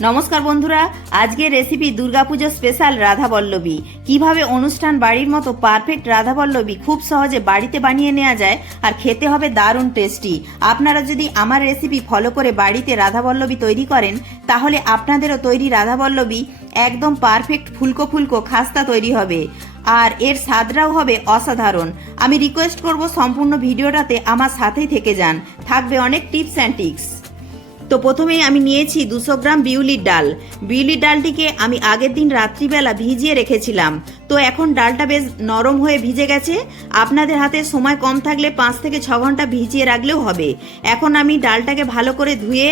নমস্কার বন্ধুরা, আজকের recipe Durgapuja special Radhaballabhi. কীভাবে অনুষ্ঠান বাড়ির মতো পারফেক্ট রাধা বল্লবী খুব সহজে বাড়িতে বানিয়ে নেওয়া যায় আর খেতে হবে দারুণ টেস্টি আপনারা যদি আমার রেসিপি ফলো করে বাড়িতে রাধা বল্লবী তৈরি করেন, তাহলে আপনাদেরও তৈরি রাধা বল্লবী একদম পারফেক্ট ফুলকো ফুলকো খাস্তা তৈরি হবে। আর এর স্বাদটাও হবে অসাধারণ। আমি রিকোয়েস্ট করব সম্পূর্ণ ভিডিওটাতে আমার সাথেই থেকে যান। থাকবে অনেক টিপস অ্যান্ড টিক্স তো প্রথমেই আমি নিয়েছি দুশো গ্রাম বিউলির ডাল। বিউলির ডালটিকে আমি আগের দিন রাত্রিবেলা ভিজিয়ে রেখেছিলাম। তো এখন ডালটা বেশ নরম হয়ে ভিজে গেছে। আপনাদের হাতে সময় কম থাকলে পাঁচ থেকে ছ ঘণ্টা ভিজিয়ে রাখলেও হবে। এখন আমি ডালটাকে ভালো করে ধুয়ে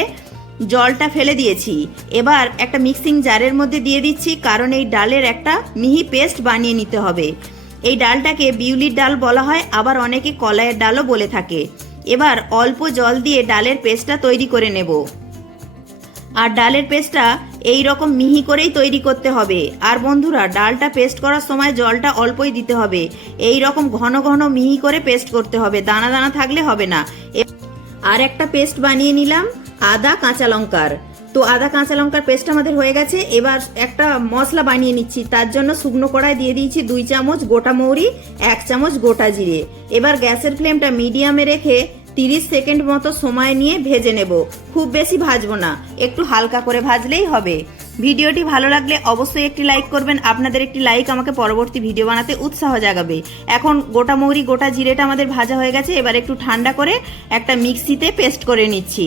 জলটা ফেলে দিয়েছি। এবার একটা মিক্সিং জারের মধ্যে দিয়ে দিচ্ছি, কারণ এই ডালের একটা মিহি পেস্ট বানিয়ে নিতে হবে। এই ডালটাকে বিউলির ডাল বলা হয়, আবার অনেকে কলাইয়ের ডালও বলে থাকে। এবার অল্প জল দিয়ে ডালের পেস্টটা তৈরি করে নেব। আর ডালের পেস্টটা এই রকম মিহি করেই তৈরি করতে হবে। আর বন্ধুরা, ডালটা পেস্ট করার সময় জলটা অল্পই দিতে হবে। এই রকম ঘন ঘন মিহি করে পেস্ট করতে হবে, দানা দানা থাকলে হবে না। আর একটা পেস্ট বানিয়ে নিলাম, আদা, কাঁচা লঙ্কার। তো আদা, কাঁচা লঙ্কার পেস্ট আমাদের হয়ে গেছে। এবার একটা মশলা বানিয়ে নিচ্ছি। তার জন্য শুকনো কড়াই দিয়ে দিয়েছি দুই চামচ গোটা মৌরি, এক চামচ গোটা জিরে। এবার গ্যাসের ফ্লেমটা মিডিয়ামে রেখে তিরিশ সেকেন্ড মতো সময় নিয়ে ভেজে নেব। খুব বেশি ভাজবো না, একটু হালকা করে ভাজলেই হবে। ভিডিওটি ভালো লাগলে অবশ্যই একটি লাইক করবেন। আপনাদের একটি লাইক আমাকে পরবর্তী ভিডিও বানাতে উৎসাহ জাগাবে। এখন গোটা মৌরি, গোটা জিরেটা আমাদের ভাজা হয়ে গেছে। এবার একটু ঠান্ডা করে একটা মিক্সিতে পেস্ট করে নিচ্ছি।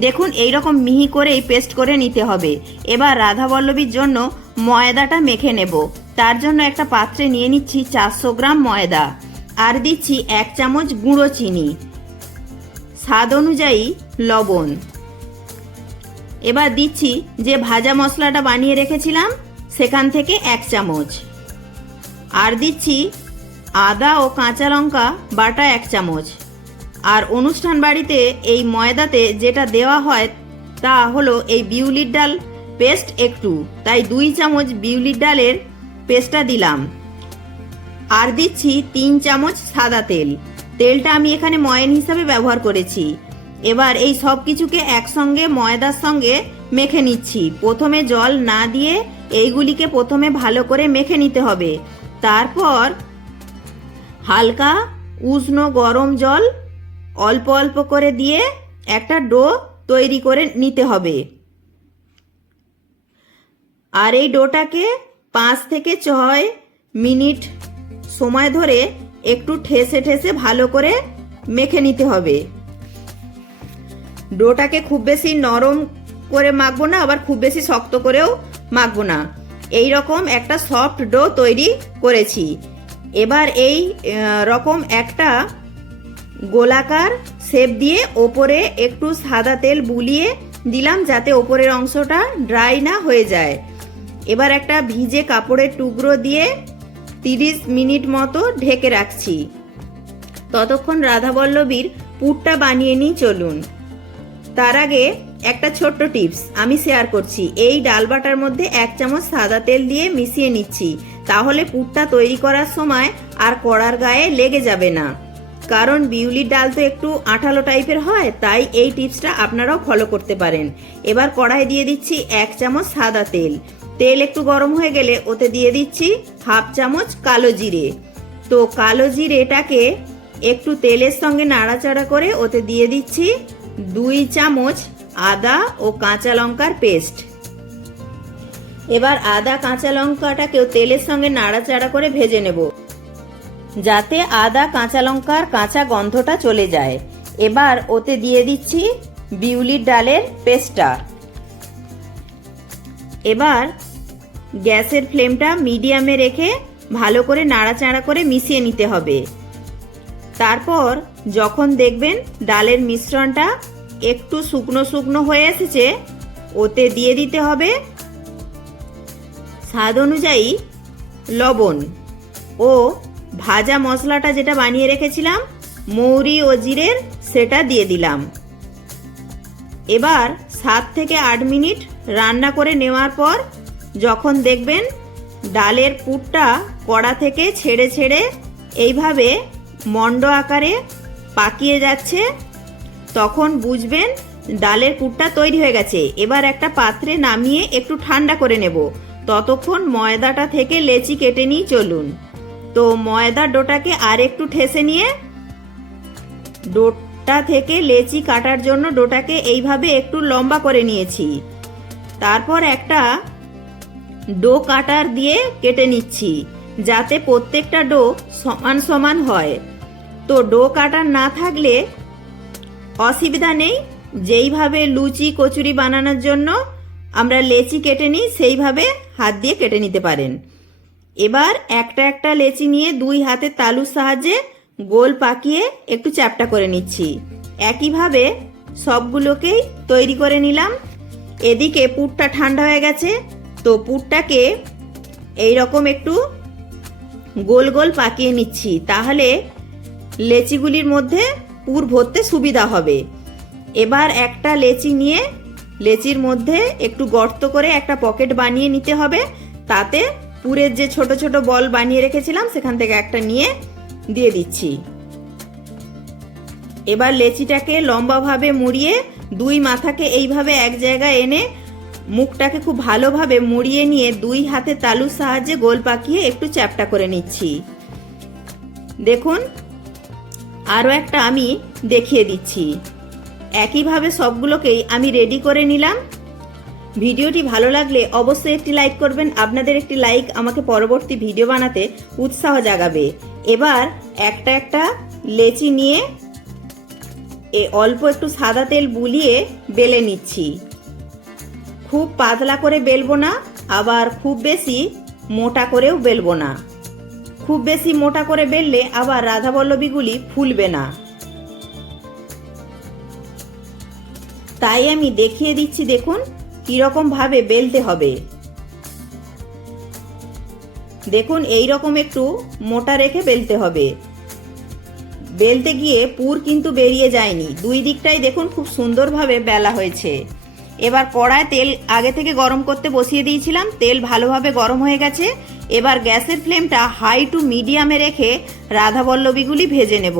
দেখুন এই রকম মিহি করেই পেস্ট করে নিতে হবে। এবার রাধা বল্লবীর জন্য ময়দাটা মেখে নেব। তার জন্য একটা পাত্রে নিয়ে নিচ্ছি চারশো গ্রাম ময়দা আর দিচ্ছি এক চামচ গুঁড়ো চিনি। স্বাদ অনুযায়ী লবণ। এবার দিচ্ছি যে ভাজা মশলাটা বানিয়ে রেখেছিলাম, সেখান থেকে এক চামচ। আর দিচ্ছি আদা ও কাঁচা লঙ্কা বাটা এক চামচ। আর অনুষ্ঠান বাড়িতে এই ময়দাতে যেটা দেওয়া হয় তা হলো এই বিউলির ডাল পেস্ট একটু। তাই দুই চামচ বিউলির ডালের পেস্টটা দিলাম। আর দিচ্ছি তিন চামচ সাদা তেল। তেলটা আমি এখানে ময়ন হিসাবে ব্যবহার করেছি। এবার এই সব কিছুকে একসঙ্গে ময়দার সঙ্গে মেখে নিচ্ছি। প্রথমে জল না দিয়ে এইগুলিকে প্রথমে ভালো করে মেখে নিতে হবে। তারপর হালকা উষ্ণ গরম জল অল্প অল্প করে দিয়ে একটা ডো তৈরি করে নিতে হবে। আর এই ডোটাকে পাঁচ থেকে ছয় মিনিট সময় ধরে একটু ঠেসে ঠেসে ভালো করে মেখে নিতে হবে। ডোটাকে খুব বেশি নরম করে মাখবো না, আবার খুব বেশি শক্ত করেও মাখবো না। এই রকম একটা সফট ডো তৈরি করেছি। এবার এই রকম একটা গোলাকার শেপ দিয়ে ওপরে একটু সাদা তেল বুলিয়ে দিলাম যাতে ওপরের অংশটা ড্রাই না হয়ে যায়। এবার একটা ভিজে কাপড়ের টুকরো দিয়ে তিরিশ মিনিট মতো ঢেকে রাখছি। ততক্ষণ রাধাবল্লবীর পুরটা বানিয়ে নিই, চলুন। তার আগে একটা ছোট্ট টিপস আমি শেয়ার করছি। এই ডাল বাটার মধ্যে এক চামচ সাদা তেল দিয়ে মিশিয়ে নিচ্ছি, তাহলে পুরটা তৈরি করার সময় আর কড়ার গায়ে লেগে যাবে না। কারণ বিউলির ডাল তো একটু আঠালো টাইপের হয়, তাই এই টিপসটা আপনারাও ফলো করতে পারেন। এবার কড়াই দিয়ে দিচ্ছি এক চামচ সাদা তেল। তেল একটু গরম হয়ে গেলে ওতে দিয়ে দিচ্ছি হাফ চামচ কালো জিরে। তো কালো জিরেটাকে একটু তেলের সঙ্গে নাড়াচাড়া করে ওতে দিয়ে দিচ্ছি দুই চামচ আদা ও কাঁচা লঙ্কার পেস্ট। এবার আদা কাঁচা লঙ্কাটাকেও তেলের সঙ্গে নাড়াচাড়া করে ভেজে নেব। যাতে আদা, কাঁচা লঙ্কার কাঁচা গন্ধটা চলে যায়। এবার ওতে দিয়ে দিচ্ছি বিউলির ডালের পেস্টটা। এবার গ্যাসের ফ্লেমটা মিডিয়ামে রেখে ভালো করে নাড়াচাড়া করে মিশিয়ে নিতে হবে। তারপর যখন দেখবেন ডালের মিশ্রণটা একটু শুকনো শুকনো হয়ে এসেছে, ওতে দিয়ে দিতে হবে স্বাদ অনুযায়ী লবণ ও ভাজা মশলাটা যেটা বানিয়ে রেখেছিলাম, মৌরি ও জিরের সেটা দিয়ে দিলাম। এবার সাত থেকে আট মিনিট রান্না করে নেওয়ার পর যখন দেখবেন ডালের পুরটা কড়া থেকে ছেড়ে ছেড়ে এইভাবে মণ্ড আকারে পাকিয়ে যাচ্ছে, তখন বুঝবেন ডালের পুরটা তৈরি হয়ে গেছে। এবার একটা পাত্রে নামিয়ে একটু ঠান্ডা করে নেব। ততক্ষণ ময়দাটা থেকে লেচি কেটে নিয়ে চলুন। তো ময়দার ডোটাকে আর একটু ঠেসে নিয়ে ডোটা থেকে লেচি কাটার জন্য ডোটাকে এইভাবে একটু লম্বা করে নিয়েছি। তারপর একটা ডো কাটার দিয়ে কেটে নিচ্ছি, যাতে প্রত্যেকটা ডো সমান সমান হয়। তো ডো কাটার না থাকলে অসুবিধা নেই, যেইভাবে লুচি, কচুরি বানানোর জন্য আমরা লেচি কেটে নিই, সেইভাবে হাত দিয়ে কেটে নিতে পারেন। এবার একটা একটা লেচি নিয়ে দুই হাতের তালুর সাহায্যে গোল পাকিয়ে একটু চ্যাপটা করে নিচ্ছি। একইভাবে সবগুলোকেই তৈরি করে নিলাম। এদিকে পুরটা ঠান্ডা হয়ে গেছে, তো পুরটাকে এই রকম একটু গোল গোল পাকিয়ে নিচ্ছি, তাহলে লেচিগুলির মধ্যে পুর ভরতে সুবিধা হবে। এবার একটা লেচি নিয়ে লেচির মধ্যে একটু গর্ত করে একটা পকেট বানিয়ে নিতে হবে, তাতে পুরের যে ছোট ছোট বল বানিয়ে রেখেছিলাম, সেখান থেকে একটা নিয়ে দিয়ে দিচ্ছি। এবার লেচিটাকে লম্বাভাবে মুড়িয়ে দুই মাথাকে এইভাবে এক জায়গায় এনে মুখটাকে খুব ভালোভাবে মুড়িয়ে নিয়ে দুই হাতে তালুর সাহায্যে গোল পাকিয়ে একটু চ্যাপটা করে নিচ্ছি। দেখুন, আরও একটা আমি দেখিয়ে দিচ্ছি। একইভাবে সবগুলোকেই আমি রেডি করে নিলাম। ভিডিওটি ভালো লাগলে অবশ্যই একটি লাইক করবেন, আপনাদের একটি লাইক আমাকে পরবর্তী ভিডিও বানাতে উৎসাহ জাগাবে। এবার একটা একটা লেচি নিয়ে এ অল্প একটু সাদা তেল বুলিয়ে বেলে নিচ্ছি। খুব পাতলা করে বেলবো না, আবার খুব বেশি মোটা করেও বেলবো না। খুব বেশি মোটা করে বেললে আবার রাধাবল্লভীগুলি ফুলবে না। তাই আমি দেখিয়ে দিচ্ছি, দেখুন কীরকম ভাবে বেলতে হবে? দেখুন এই রকম একটু মোটা রেখে বেলতে হবে। বেলতে গিয়ে পুর কিন্তু বেরিয়ে যায়নি। দুই দিকটাই দেখুন খুব সুন্দরভাবে বেলা হয়েছে। এবার কড়ায় তেল আগে থেকে গরম করতে বসিয়ে দিয়েছিলাম। তেল ভালোভাবে গরম হয়ে গেছে। এবার গ্যাসের ফ্লেমটা হাই টু মিডিয়ামে রেখে রাধাবল্লভীগুলি ভেজে নেব।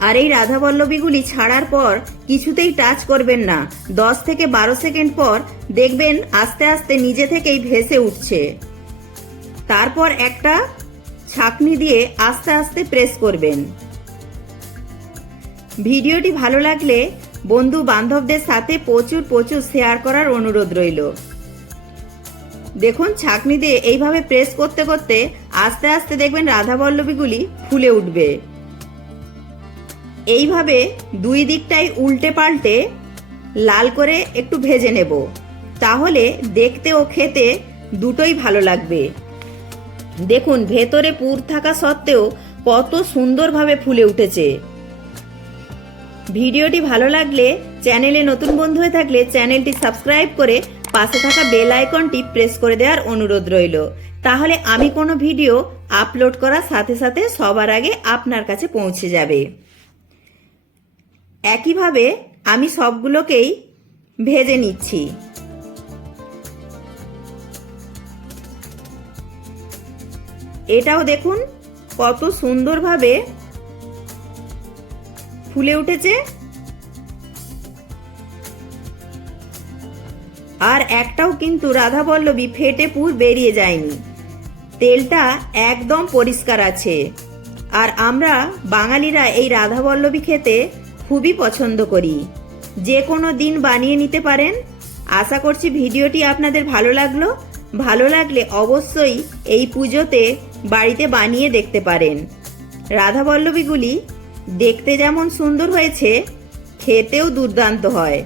আর এই রাধাবল্লভীগুলি ছাড়ার পর কিছুতেই টাচ করবেন না। দশ থেকে বারো সেকেন্ড পর দেখবেন আস্তে আস্তে নিজে থেকেই ভেসে উঠছে। তারপর একটা ছাকনি দিয়ে আস্তে আস্তে প্রেস করবেন। ভিডিওটি ভালো লাগলে বন্ধু বান্ধবদের সাথে প্রচুর প্রচুর শেয়ার করার অনুরোধ রইল। দেখুন ছাকনি দিয়ে এইভাবে প্রেস করতে করতে আস্তে আস্তে দেখবেন রাধাবল্লভীগুলি ফুলে উঠবে। এইভাবে দুই দিকটাই উল্টে পাল্টে লাল করে একটু ভেজে নেব। তাহলে দেখতে ও খেতে দুটোই ভালো লাগবে। দেখুন, ভেতরে পুর থাকা সত্ত্বেও কত সুন্দরভাবে ফুলে উঠেছে। ভিডিওটি ভালো লাগলে চ্যানেলে নতুন বন্ধু হয়ে থাকলে চ্যানেলটি সাবস্ক্রাইব করে পাশে থাকা বেল আইকনটি প্রেস করে দেওয়ার অনুরোধ রইল। তাহলে আমি কোনো ভিডিও আপলোড করার সাথে সাথে সবার আগে আপনার কাছে পৌঁছে যাবে। একইভাবে আমি সবগুলোকেই ভেজে নিচ্ছি। এটাও দেখুন কত সুন্দরভাবে ফুলে উঠেছে। আর একটাও কিন্তু রাধা রাধাবল্লভী ফেটে পুর বেরিয়ে যায়নি। তেলটা একদম পরিষ্কার আছে। আর আমরা বাঙালিরা এই রাধাবল্লভী খেতে খুবই পছন্দ করি। যে কোনো দিন বানিয়ে নিতে পারেন। আশা করছি ভিডিওটি আপনাদের ভালো লাগল। ভালো লাগলে অবশ্যই এই পুজোতে বাড়িতে বানিয়ে দেখতে পারেন। রাধাবল্লভীগুলি দেখতে যেমন সুন্দর হয়েছে, খেতেও দুর্দান্ত হয়।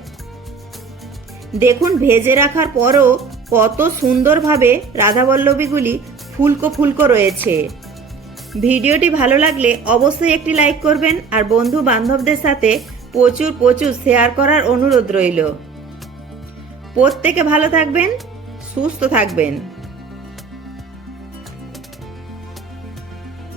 দেখুন, ভেজে রাখার পরও কত সুন্দরভাবে রাধাবল্লভীগুলি ফুলকো ফুলকো রয়েছে। ভিডিওটি ভালো লাগলে অবশ্যই একটি লাইক করবেন আর বন্ধু বান্ধবদের সাথে প্রচুর প্রচুর শেয়ার করার অনুরোধ রইল। প্রত্যেকে ভালো থাকবেন, সুস্থ থাকবেন।